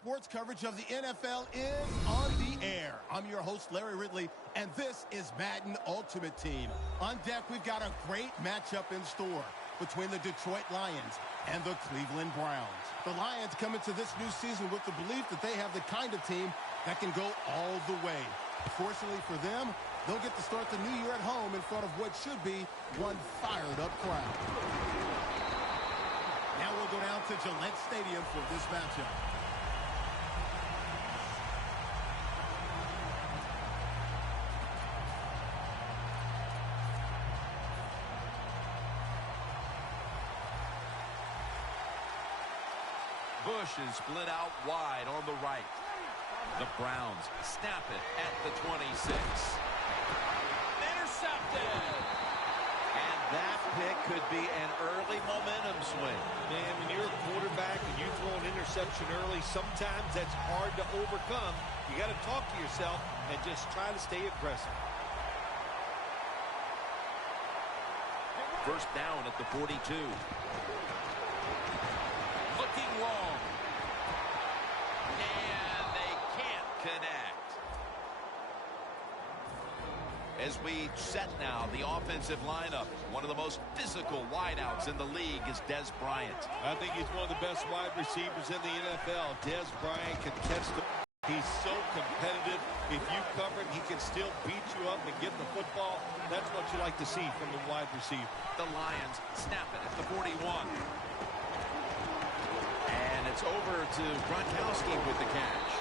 sports coverage of the NFL is on the air. I'm your host, Larry Ridley, and this is Madden Ultimate Team. On deck, we've got a great matchup in store between the Detroit Lions and the Cleveland Browns. The Lions come into this new season with the belief that they have the kind of team that can go all the way. Fortunately for them, they'll get to start the new year at home in front of what should be one fired-up crowd. Now we'll go down to Gillette Stadium for this matchup. Bush is split out wide on the right. The Browns snap it at the 26. Intercepted. And that pick could be an early momentum swing. Man, when you're a quarterback and you throw an interception early, sometimes that's hard to overcome. You got to talk to yourself and just try to stay aggressive. First down at the 42. Looking long. And they can't connect. As we set now the offensive lineup, one of the most physical wideouts in the league is Dez Bryant. I think he's one of the best wide receivers in the NFL. Dez Bryant can catch the... He's so competitive. If you cover it, he can still beat you up and get the football. That's what you like to see from the wide receiver. The Lions snap it at the 41. And it's over to Gronkowski with the catch.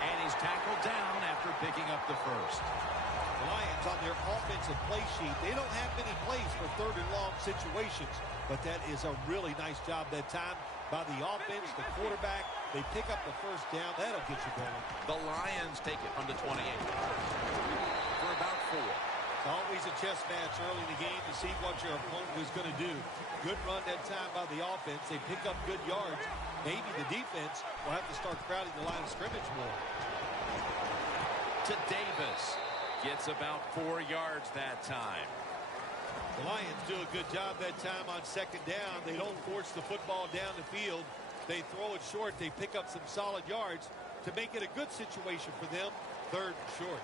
And he's tackled down after picking up the first. The Lions on their offensive play sheet, they don't have many plays for third and long situations, but that is a really nice job that time by the offense, the quarterback. They pick up the first down. That'll get you going. The Lions take it from the 28 for about 4. It's always a chess match early in the game to see what your opponent is going to do. Good run that time by the offense. They pick up good yards. Maybe the defense will have to start crowding the line of scrimmage more. To Davis. Gets about 4 yards that time. The Lions do a good job that time on second down. They don't force the football down the field. They throw it short. They pick up some solid yards to make it a good situation for them. Third and short.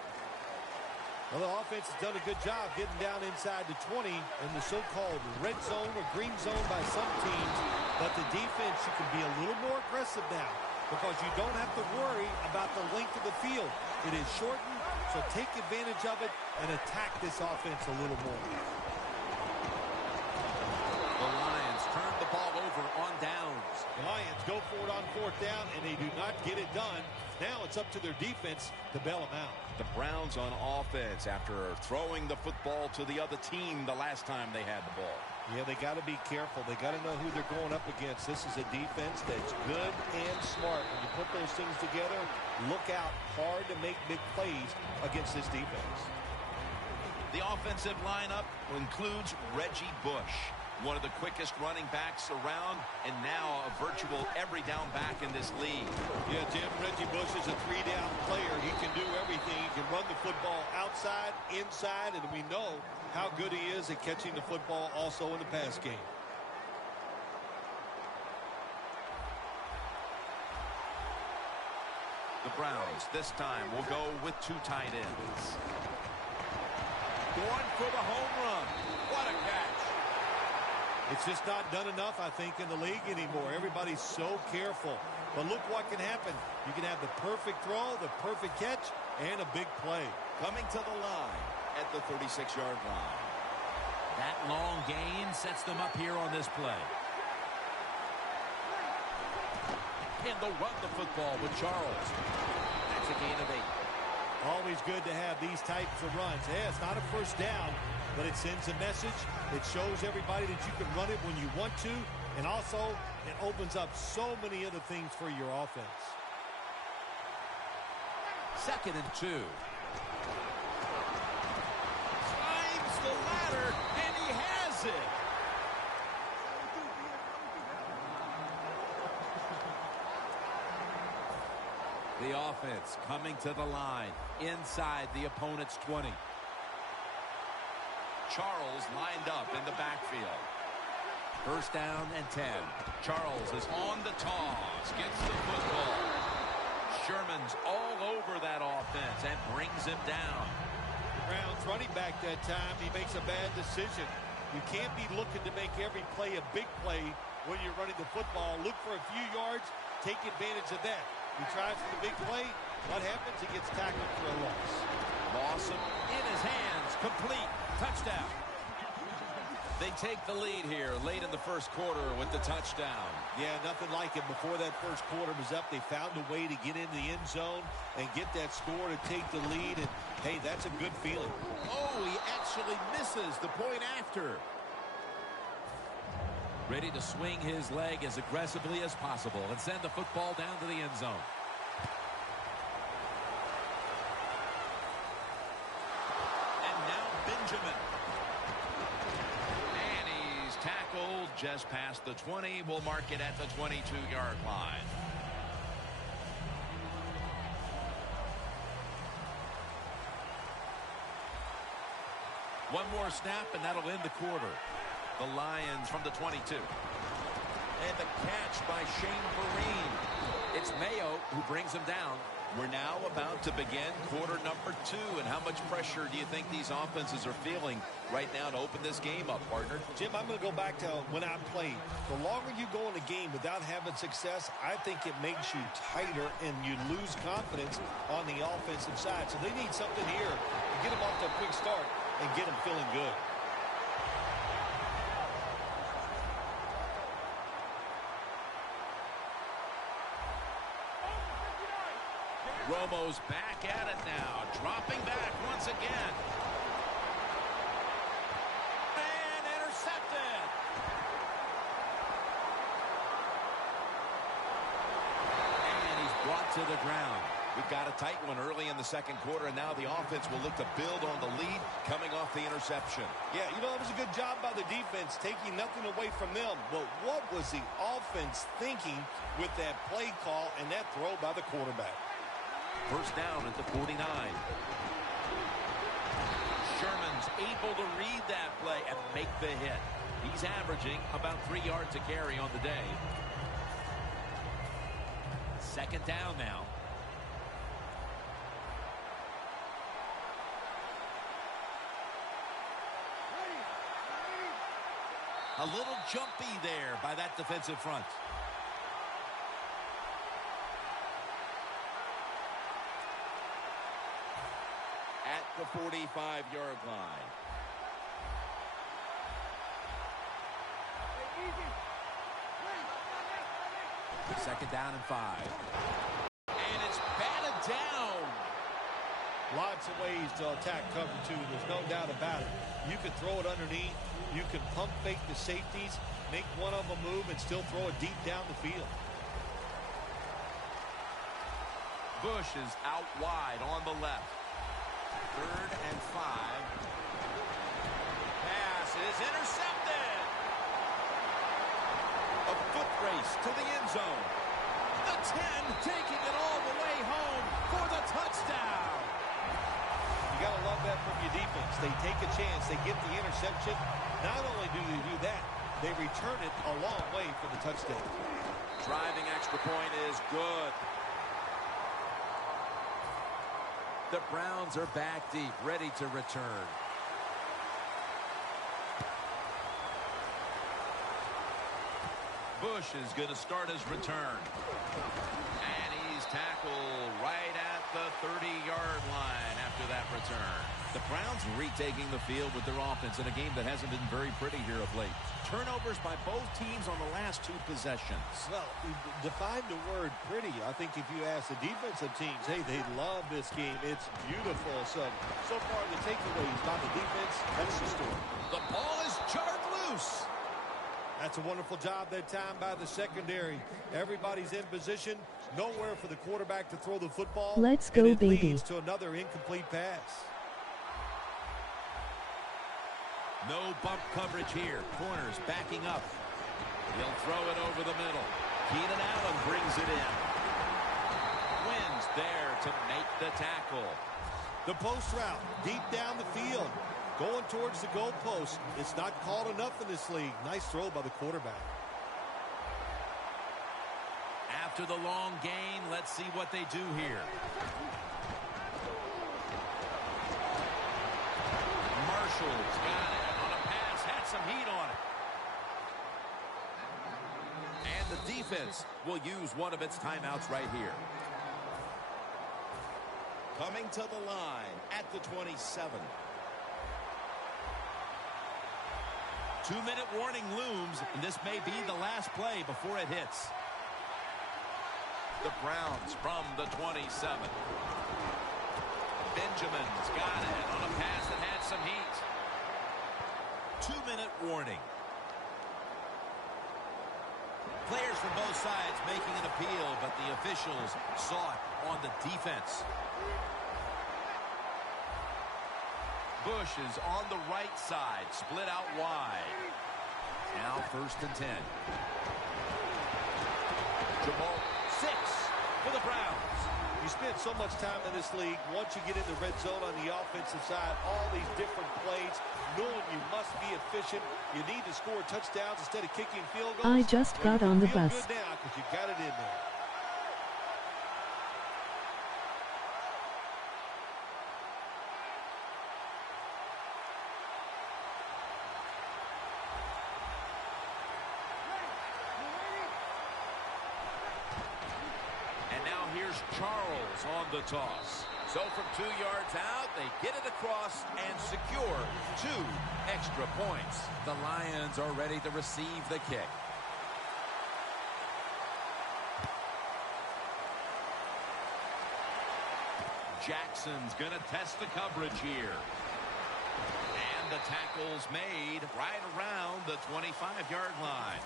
Well, the offense has done a good job getting down inside the 20 in the so-called red zone or green zone by some teams. But the defense, you can be a little more aggressive now because you don't have to worry about the length of the field. It is shortened, so take advantage of it and attack this offense a little more. The Lions turn the ball over on downs. The Lions go for it on fourth down, and they do not get it done. Now it's up to their defense to bail them out. The Browns on offense after throwing the football to the other team the last time they had the ball. Yeah, they got to be careful. They got to know who they're going up against. This is a defense that's good and smart. When you put those things together, look out hard to make big plays against this defense. The offensive lineup includes Reggie Bush, one of the quickest running backs around, and now a virtual every down back in this league. Yeah, Jim, Reggie Bush is a 3-down player. He can do everything. He can run the football outside, inside, and we know how good he is at catching the football also in the pass game. The Browns this time will go with 2 tight ends. Going for the home run. What a catch. It's just not done enough, I think, in the league anymore. Everybody's so careful. But look what can happen. You can have the perfect throw, the perfect catch, and a big play. Coming to the line at the 36-yard line. That long gain sets them up here on this play. And they'll run the football with Charles. That's a gain of 8. Always good to have these types of runs. Yeah, it's not a first down, but it sends a message. It shows everybody that you can run it when you want to, and also it opens up so many other things for your offense. 2nd and 2. Climbs the ladder, and he has it. The offense coming to the line inside the opponent's 20. Charles lined up in the backfield. First down and 10. Charles is on the toss. Gets the football. Sherman's all over that offense and brings him down. Brown's running back that time. He makes a bad decision. You can't be looking to make every play a big play when you're running the football. Look for a few yards. Take advantage of that. He tries for the big play. What happens? He gets tackled for a loss. Loss him in his hands. Complete. Touchdown. They take the lead here late in the first quarter with the touchdown. Yeah, nothing like it. Before that first quarter was up, they found a way to get in the end zone and get that score to take the lead. And, hey, that's a good feeling. Oh, he actually misses the point after. Ready to swing his leg as aggressively as possible and send the football down to the end zone. And now Benjamin. And he's tackled just past the 20. We'll mark it at the 22-yard line. One more snap, and that'll end the quarter. The Lions from the 22. And the catch by Shane Vereen. It's Mayo who brings him down. We're now about to begin quarter number 2. And how much pressure do you think these offenses are feeling right now to open this game up, partner? Jim, I'm going to go back to when I played. The longer you go in a game without having success, I think it makes you tighter and you lose confidence on the offensive side. So they need something here to get them off to a quick start and get them feeling good. Romo's back at it now, dropping back once again. And intercepted. And he's brought to the ground. We've got a tight one early in the second quarter, and now the offense will look to build on the lead coming off the interception. Yeah, you know, it was a good job by the defense, taking nothing away from them. But what was the offense thinking with that play call and that throw by the quarterback? First down at the 49. Sherman's able to read that play and make the hit. He's averaging about 3 yards a carry on the day. Second down now. A little jumpy there by that defensive front. At the 45-yard line. Second down and 5. And it's batted down. Lots of ways to attack cover two. There's no doubt about it. You can throw it underneath. You can pump fake the safeties, make one of them move, and still throw it deep down the field. Bush is out wide on the left. 3rd and 5. Pass is intercepted. A foot race to the end zone. The 10 taking it all the way home for the touchdown. You got to love that from your defense. They take a chance. They get the interception. Not only do they do that, they return it a long way for the touchdown. Driving extra point is good. The Browns are back deep, ready to return. Bush is going to start his return. And he's tackled right at the 30-yard line after that return. The Browns retaking the field with their offense in a game that hasn't been very pretty here of late. Turnovers by both teams on the last 2 possessions. Well, define the word pretty. I think if you ask the defensive teams, hey, they love this game. It's beautiful. So far the takeaways by the defense, that's the story. The ball is jarred loose. That's a wonderful job that time by the secondary. Everybody's in position. Nowhere for the quarterback to throw the football. Let's go, and it baby. leads to another incomplete pass. No bump coverage here. Corners backing up. He'll throw it over the middle. Keenan Allen brings it in. Wins there to make the tackle. The post route, deep down the field, going towards the goalpost. It's not called enough in this league. Nice throw by the quarterback. After the long gain, let's see what they do here. Marshall's got it on a pass, had some heat on it. And the defense will use one of its timeouts right here. Coming to the line at the 27. 2-minute warning looms, and this may be the last play before it hits. The Browns from the 27. Benjamin's got it on a pass that had some heat. 2-minute warning. Players from both sides making an appeal, but the officials saw it on the defense. Bush is on the right side, split out wide. Now 1st and 10. Jamal, 6 for the Browns. You spend so much time in this league, once you get in the red zone on the offensive side, all these different plays, knowing you must be efficient. You need to score touchdowns instead of kicking field goals. I just got on the bus. Good now because you got it in there. Here's Charles on the toss. So from 2 yards out, they get it across and secure 2 extra points. The Lions are ready to receive the kick. Jackson's going to test the coverage here. And the tackle's made right around the 25-yard line.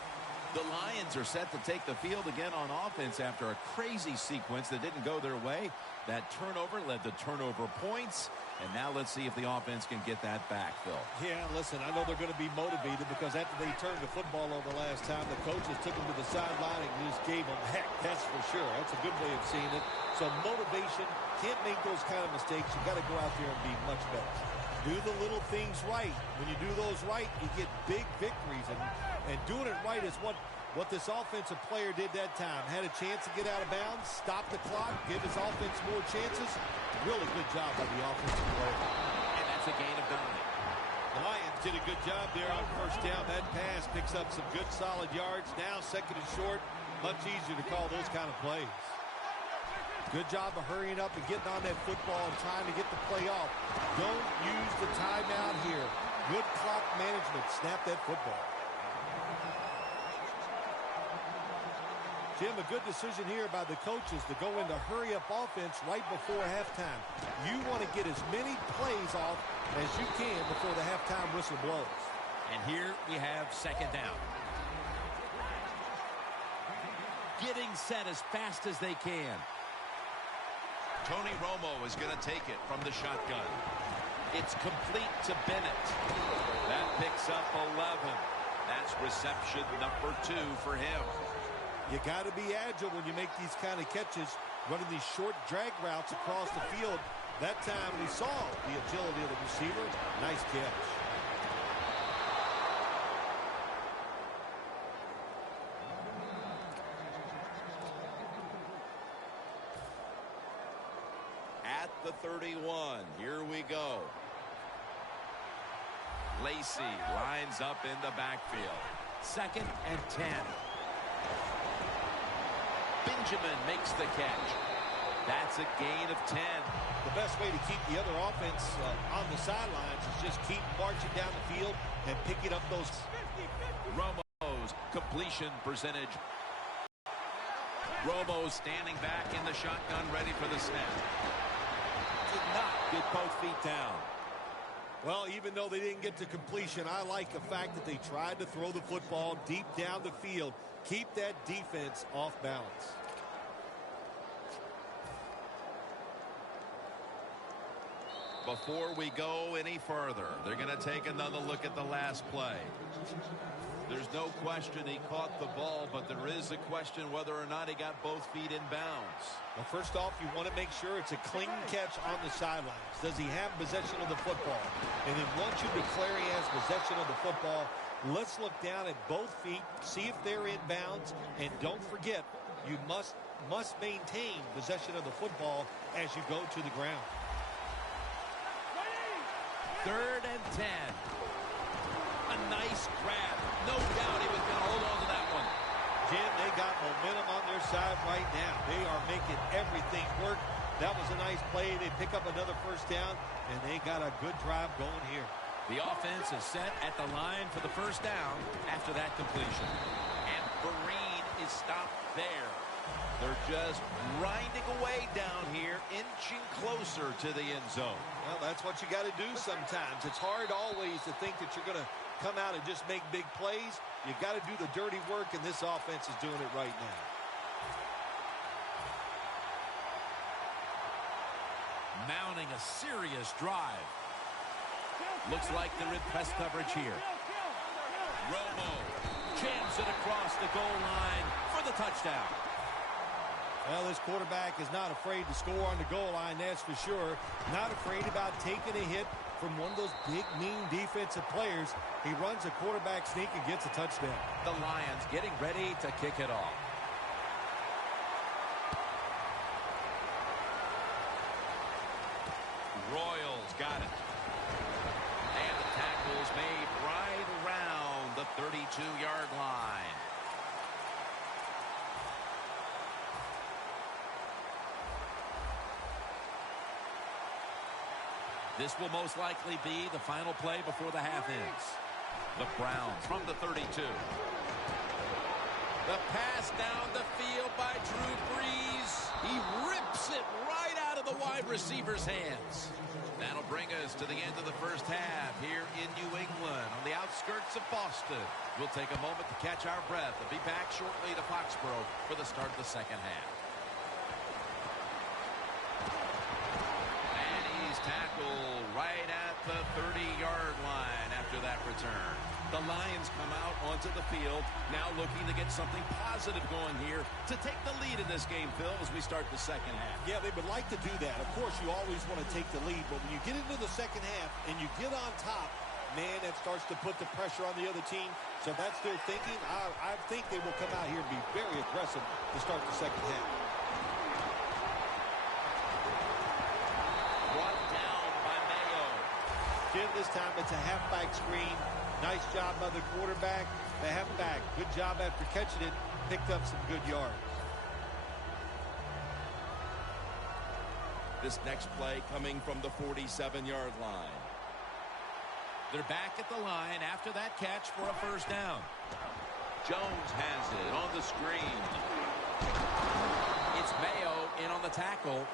The Lions are set to take the field again on offense after a crazy sequence that didn't go their way. That turnover led to turnover points. And now let's see if the offense can get that back, Phil. Yeah, listen, I know they're going to be motivated because after they turned the football over last time, the coaches took them to the sideline and just gave them heck, that's for sure. That's a good way of seeing it. So motivation, can't make those kind of mistakes. You got to go out there and be much better. Do the little things right. When you do those right, you get big victories. And doing it right is what this offensive player did that time. Had a chance to get out of bounds, stop the clock, give his offense more chances. Really good job by the offensive player. And that's a gain of 9. The Lions did a good job there on 1st down. That pass picks up some good solid yards. Now 2nd and short. Much easier to call those kind of plays. Good job of hurrying up and getting on that football and trying to get the play off. Don't use the timeout here. Good clock management. Snap that football. Jim, a good decision here by the coaches to go into hurry-up offense right before halftime. You want to get as many plays off as you can before the halftime whistle blows. And here we have 2nd down. Getting set as fast as they can. Tony Romo is going to take it from the shotgun. It's complete to Bennett. That picks up 11. That's reception number 2 for him. You got to be agile when you make these kind of catches, running these short drag routes across the field. That time we saw the agility of the receiver. Nice catch. At the 31, here we go. Lacy lines up in the backfield. 2nd and 10. Benjamin makes the catch. That's a gain of 10. The best way to keep the other offense on the sidelines is just keep marching down the field and picking up those. Romo's completion percentage. Romo standing back in the shotgun, ready for the snap. Did not get both feet down. Well, even though they didn't get to completion, I like the fact that they tried to throw the football deep down the field. Keep that defense off balance. Before we go any further, they're going to take another look at the last play. There's no question he caught the ball, but there is a question whether or not he got both feet in bounds. Well, first off, you want to make sure it's a clean catch on the sidelines. Does he have possession of the football? And then once you declare he has possession of the football, let's look down at both feet, see if they're in bounds, and don't forget, You must maintain possession of the football as you go to the ground. 3rd and 10. A nice grab. No doubt he was going to hold on to that one. Jim, they got momentum on their side right now. They are making everything work. That was a nice play. They pick up another first down, and they got a good drive going here. The offense is set at the line for the first down after that completion. And Vereen is stopped there. They're just grinding away down here, inching closer to the end zone. Well, that's what you got to do sometimes. It's hard always to think that you're going to come out and just make big plays. You got to do the dirty work, and this offense is doing it right now. Mounting a serious drive. Looks like they're in press coverage here. Romo jams it across the goal line for the touchdown. Well, this quarterback is not afraid to score on the goal line, that's for sure. Not afraid about taking a hit from one of those big, mean defensive players. He runs a quarterback sneak and gets a touchdown. The Lions getting ready to kick it off. Royals got it. And the tackle's made right around the 32-yard line. This will most likely be the final play before the half ends. The Browns from the 32. The pass down the field by Drew Brees. He rips it right out of the wide receiver's hands. That'll bring us to the end of the first half here in New England on the outskirts of Boston. We'll take a moment to catch our breath and be back shortly to Foxborough for the start of the second half. And he's tackled right at the 30-yard line after that return. The Lions come out onto the field, now looking to get something positive going here to take the lead in this game, Phil, as we start the second half. Yeah, they would like to do that. Of course, you always want to take the lead, but when you get into the second half and you get on top, man, that starts to put the pressure on the other team. So that's their thinking. I think they will come out here and be very aggressive to start the second half. Brought down by Mayo. Jim, this time it's a halfback screen. Nice job by the quarterback. The halfback, good job after catching it. Picked up some good yards. This next play coming from the 47-yard line. They're back at the line after that catch for a first down. Jones has it on the screen. It's Mayo in on the tackle.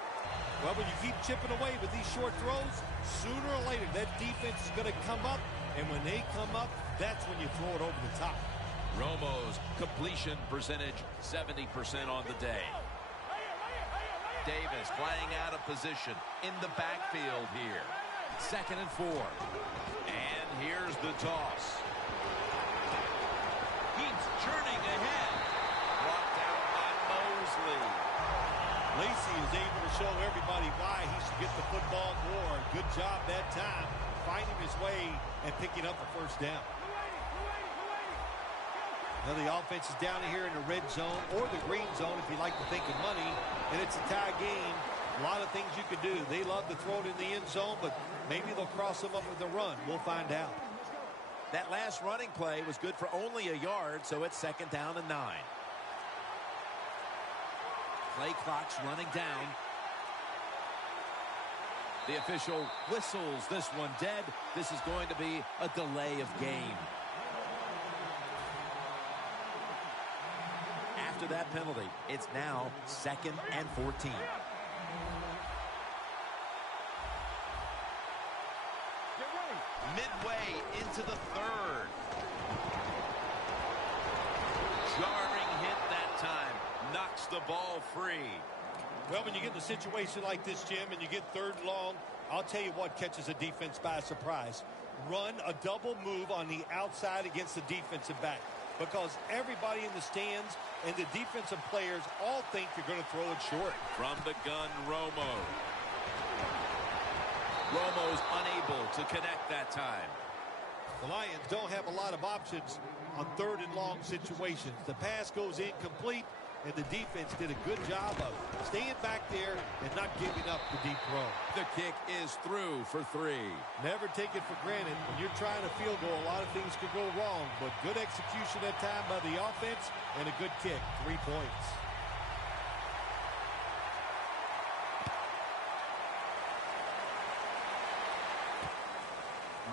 Well, when you keep chipping away with these short throws, sooner or later that defense is going to come up, and when they come up, that's when you throw it over the top. Romo's completion percentage 70% on the day. Davis flying out of position in the backfield here. 2nd and 4. And here's the toss. He's churning ahead. Brought down by Mosley. Lacy is able to show everybody why he should get the football more. Good job that time, finding his way and picking up a first down. Now the offense is down here in the red zone or the green zone if you like to think of money, and it's a tie game. A lot of things you could do. They love to throw it in the end zone, but maybe they'll cross them up with a run. We'll find out. That last running play was good for only a yard, so it's 2nd down and 9. Play clock's running down. The official whistles this one dead. This is going to be a delay of game. After that penalty, it's now 2nd and 14. Midway into the 3rd. Jarring hit that time. Knocks the ball free. Well, when you get in a situation like this, Jim, and you get 3rd and long, I'll tell you what catches a defense by surprise. Run a double move on the outside against the defensive back, because everybody in the stands and the defensive players all think you're going to throw it short. From the gun, Romo. Romo's unable to connect that time. The Lions don't have a lot of options on 3rd and long situations. The pass goes incomplete, and the defense did a good job of staying back there and not giving up the deep throw. The kick is through for 3. Never take it for granted. When you're trying a field goal, a lot of things could go wrong, but good execution that time by the offense and a good kick, 3 points.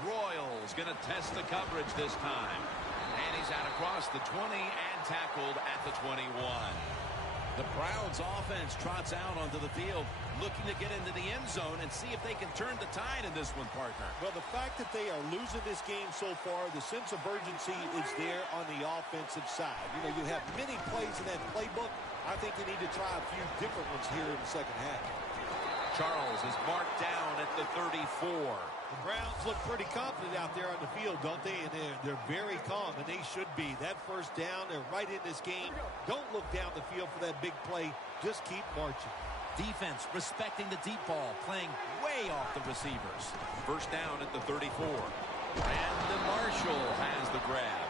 Royals going to test the coverage this time. And he's out across the 20 and tackled at the 21. The Browns offense trots out onto the field, looking to get into the end zone and see if they can turn the tide in this one, partner. Well, the fact that they are losing this game so far, the sense of urgency is there on the offensive side. You know, you have many plays in that playbook. I think they need to try a few different ones here in the second half. Charles is marked down at the 34. The Browns look pretty confident out there on the field, don't they? And they're very calm, and they should be. That first down, they're right in this game. Don't look down the field for that big play. Just keep marching. Defense respecting the deep ball, playing way off the receivers. First down at the 34. Brandon Marshall has the grab.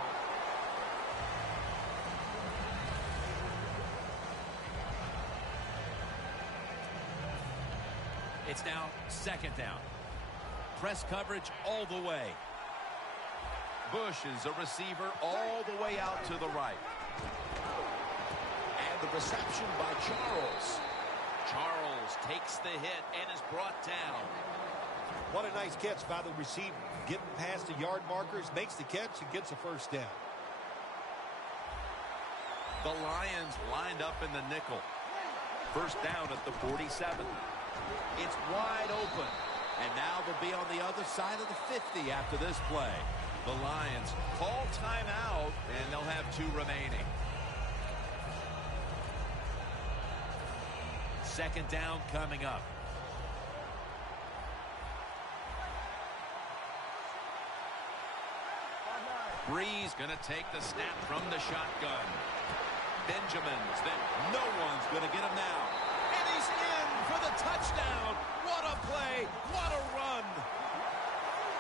It's now second down. Press coverage all the way. Bush is a receiver all the way out to the right. And the reception by Charles. Charles takes the hit and is brought down. What a nice catch by the receiver. Getting past the yard markers, makes the catch, and gets a first down. The Lions lined up in the nickel. First down at the 47. It's wide open. And now they'll be on the other side of the 50 after this play. The Lions call timeout, and they'll have 2 remaining. Second down coming up. Breeze going to take the snap from the shotgun. Benjamin's, then no one's going to get him now. And he's in for the touchdown. What a play. What a run.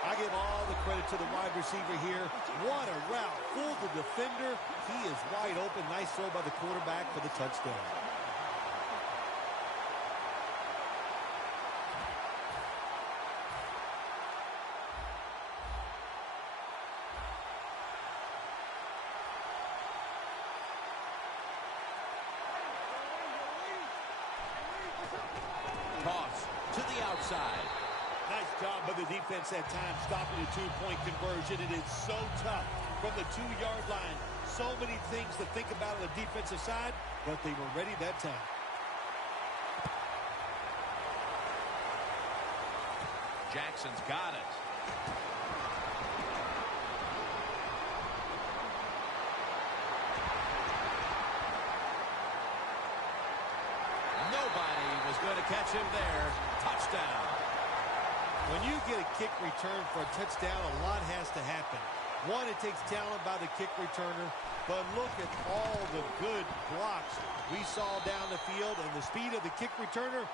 I give all the credit to the wide receiver here. What a route. Fooled the defender. He is wide open. Nice throw by the quarterback for the touchdown. Toss to the outside. Nice job by the defense that time, stopping the 2-point conversion. It is so tough from the 2-yard line. So many things to think about on the defensive side, but they were ready that time. Jackson's got it. Nobody was going to catch him there. Touchdown. When you get a kick return for a touchdown, a lot has to happen. One, it takes talent by the kick returner, but look at all the good blocks we saw down the field and the speed of the kick returner.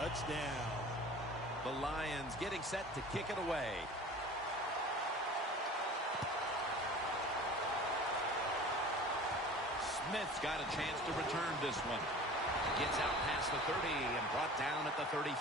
Touchdown. The Lions getting set to kick it away. Smith's got a chance to return this one. Gets out past the 30 and brought down at the 35.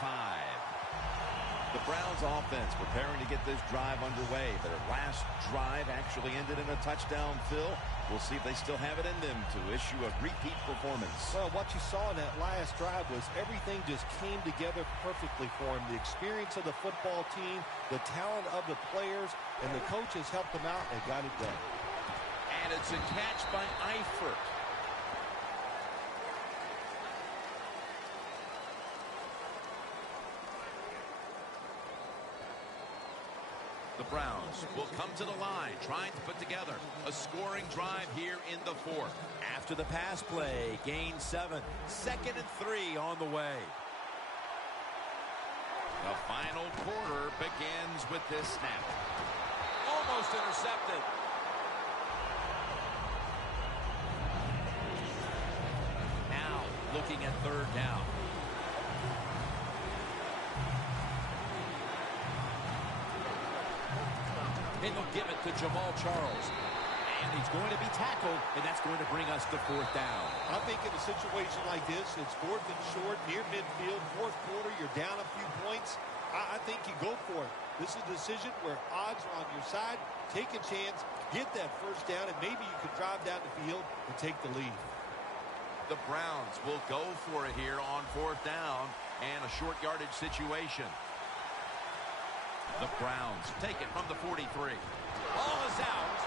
The Browns offense preparing to get this drive underway. Their last drive actually ended in a touchdown, Phil. We'll see if they still have it in them to issue a repeat performance. Well, what you saw in that last drive was everything just came together perfectly for him. The experience of the football team, the talent of the players, and the coaches helped them out and got it done. And it's a catch by Eifert. The Browns will come to the line, trying to put together a scoring drive here in the 4th. After the pass play, gain 7. 2nd and 3 on the way. The final quarter begins with this snap. Almost intercepted. Now looking at 3rd down. And they'll give it to Jamal Charles. And he's going to be tackled, and that's going to bring us to 4th down. I think in a situation like this, it's 4th and short, near midfield, 4th quarter, you're down a few points. I think you go for it. This is a decision where odds are on your side. Take a chance, get that 1st down, and maybe you could drive down the field and take the lead. The Browns will go for it here on 4th down and a short yardage situation. The Browns take it from the 43. Ball is out.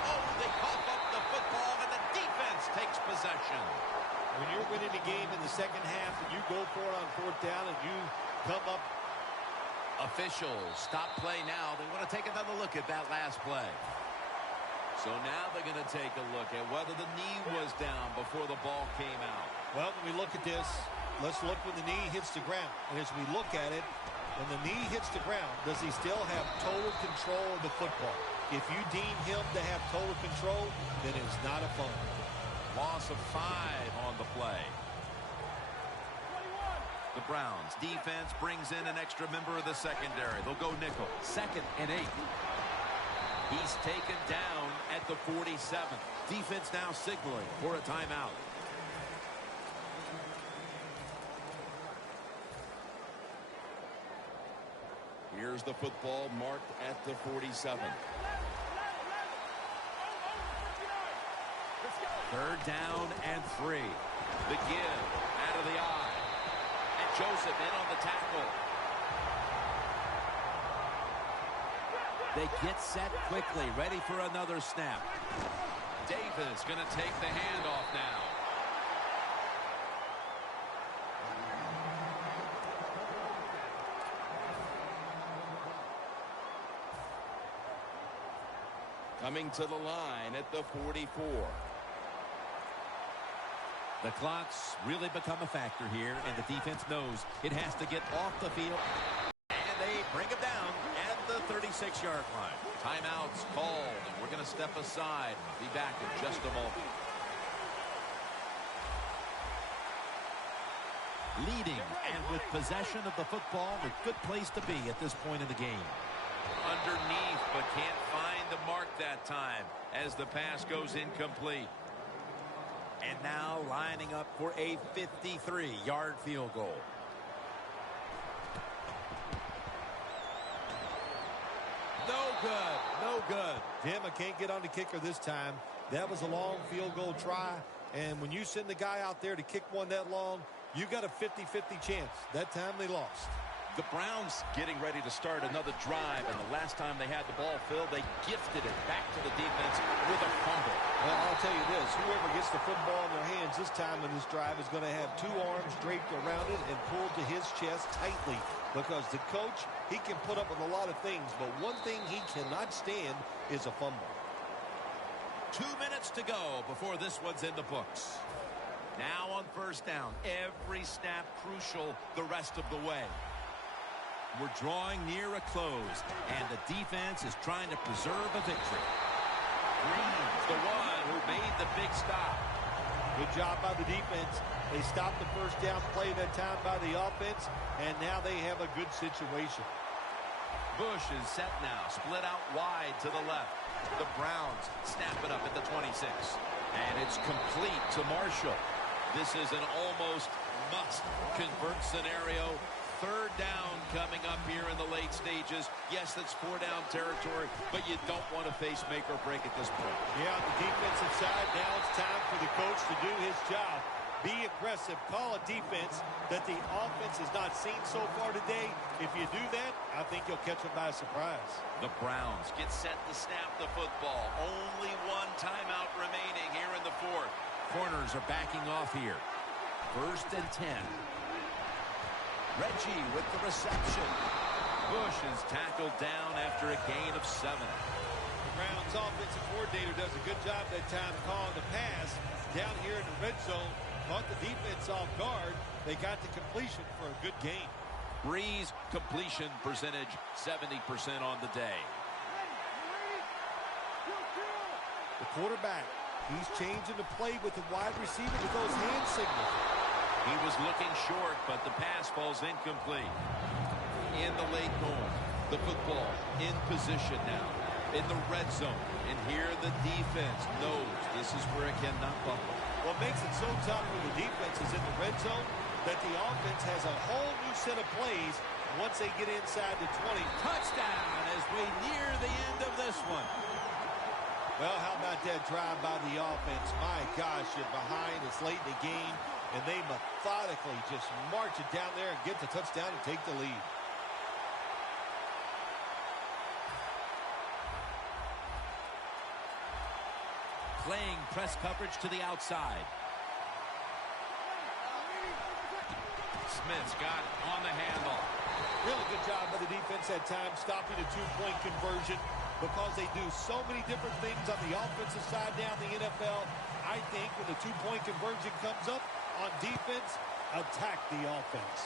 Oh, they cough up the football, and the defense takes possession. When you're winning the game in the second half and you go for it on 4th down and you come up. Officials stop play now. They want to take another look at that last play. So now they're going to take a look at whether the knee was down before the ball came out. Well, when we look at this, let's look when the knee hits the ground. And as we look at it, when the knee hits the ground, does he still have total control of the football? If you deem him to have total control, then it's not a fumble. Loss of 5 on the play. The Browns defense brings in an extra member of the secondary. They'll go nickel. 2nd and 8. He's taken down at the 47. Defense now signaling for a timeout. Here's the football marked at the 47. 3rd down and 3. The give out of the eye. And Joseph in on the tackle. They get set quickly, ready for another snap. Davis going to take the handoff now. Coming to the line at the 44. The clock's really become a factor here, and the defense knows it has to get off the field. And they bring him down at the 36-yard line. Timeout's called, and we're going to step aside. Be back in just a moment. Leading and with possession of the football, a good place to be at this point in the game. Underneath, but can't find the mark that time as the pass goes incomplete. And now lining up for a 53-yard field goal. No good. No good. Jim, I can't get on the kicker this time. That was a long field goal try. And when you send the guy out there to kick one that long, you got a 50-50 chance. That time they lost. The Browns getting ready to start another drive, and the last time they had the ball filled, they gifted it back to the defense with a fumble. Well, I'll tell you this, whoever gets the football in their hands this time in this drive is going to have 2 arms draped around it and pulled to his chest tightly, because the coach, he can put up with a lot of things, but one thing he cannot stand is a fumble. 2 minutes to go before this one's in the books. Now on 1st down, every snap crucial the rest of the way. We're drawing near a close, and the defense is trying to preserve a victory. Green's the one who made the big stop. Good job by the defense. They stopped the 1st down play that time by the offense, and now they have a good situation. Bush is set now, split out wide to the left. The Browns snap it up at the 26. And it's complete to Marshall. This is an almost must-convert scenario. 3rd down coming up here in the late stages. Yes, that's 4-down territory, but you don't want to face make or break at this point. Yeah, on the defensive side, now it's time for the coach to do his job. Be aggressive. Call a defense that the offense has not seen so far today. If you do that, I think you'll catch them by surprise. The Browns get set to snap the football. Only 1 timeout remaining here in the 4th. Corners are backing off here. 1st and 10. Reggie with the reception. Bush is tackled down after a gain of 7. The Browns offensive coordinator does a good job that time calling the pass down here in the red zone. Caught the defense off guard. They got the completion for a good gain. Breeze completion percentage 70% on the day. The quarterback, he's changing the play with the wide receiver with those hand signals. He was looking short, but the pass falls incomplete. In the late going, the football in position now. in the red zone. And here the defense knows this is where it cannot buckle. What makes it so tough for the defense is in the red zone that the offense has a whole new set of plays once they get inside the 20. Touchdown as we near the end of this one. Well, how about that drive by the offense? My gosh, you're behind. It's late in the game, and they methodically just march it down there and get the touchdown and take the lead. Playing press coverage to the outside. Smith's got it on the handle. Really good job by the defense that time, stopping a two-point conversion because they do so many different things on the offensive side down the NFL. I think when the two-point conversion comes up on defense, attack the offense.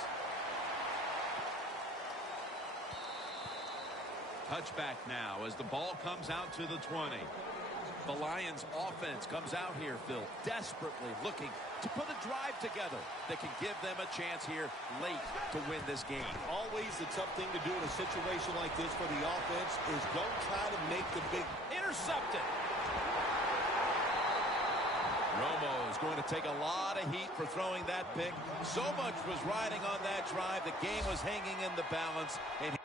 Touchback now as the ball comes out to the 20. The Lions offense comes out here, Phil, desperately looking to put a drive together that can give them a chance here late to win this game. Always the tough thing to do in a situation like this for the offense is don't try to make the big... Intercepted. Romo is going to take a lot of heat for throwing that pick. So much was riding on that drive. The game was hanging in the balance. And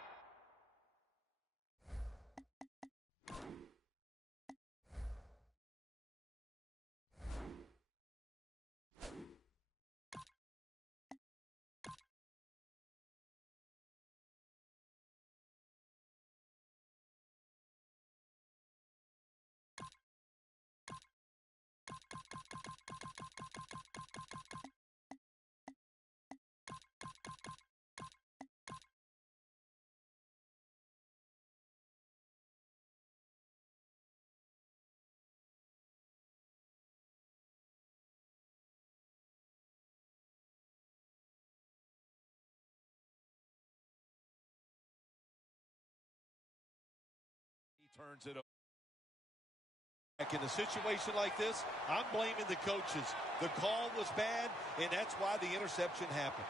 turns it over. In a situation like this, I'm blaming the coaches. The call was bad, and that's why the interception happened.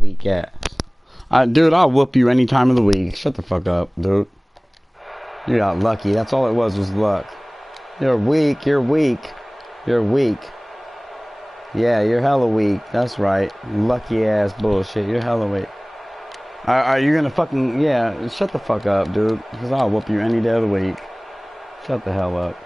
Weak ass. Dude, I'll whoop you any time of the week. Shut the fuck up, dude. You got lucky. That's all it was luck. You're weak. You're weak. You're weak. Yeah, you're hella weak. That's right. Lucky ass bullshit. You're hella weak. Are you gonna fucking... Yeah, shut the fuck up, dude. Because I'll whoop you any day of the week. Shut the hell up.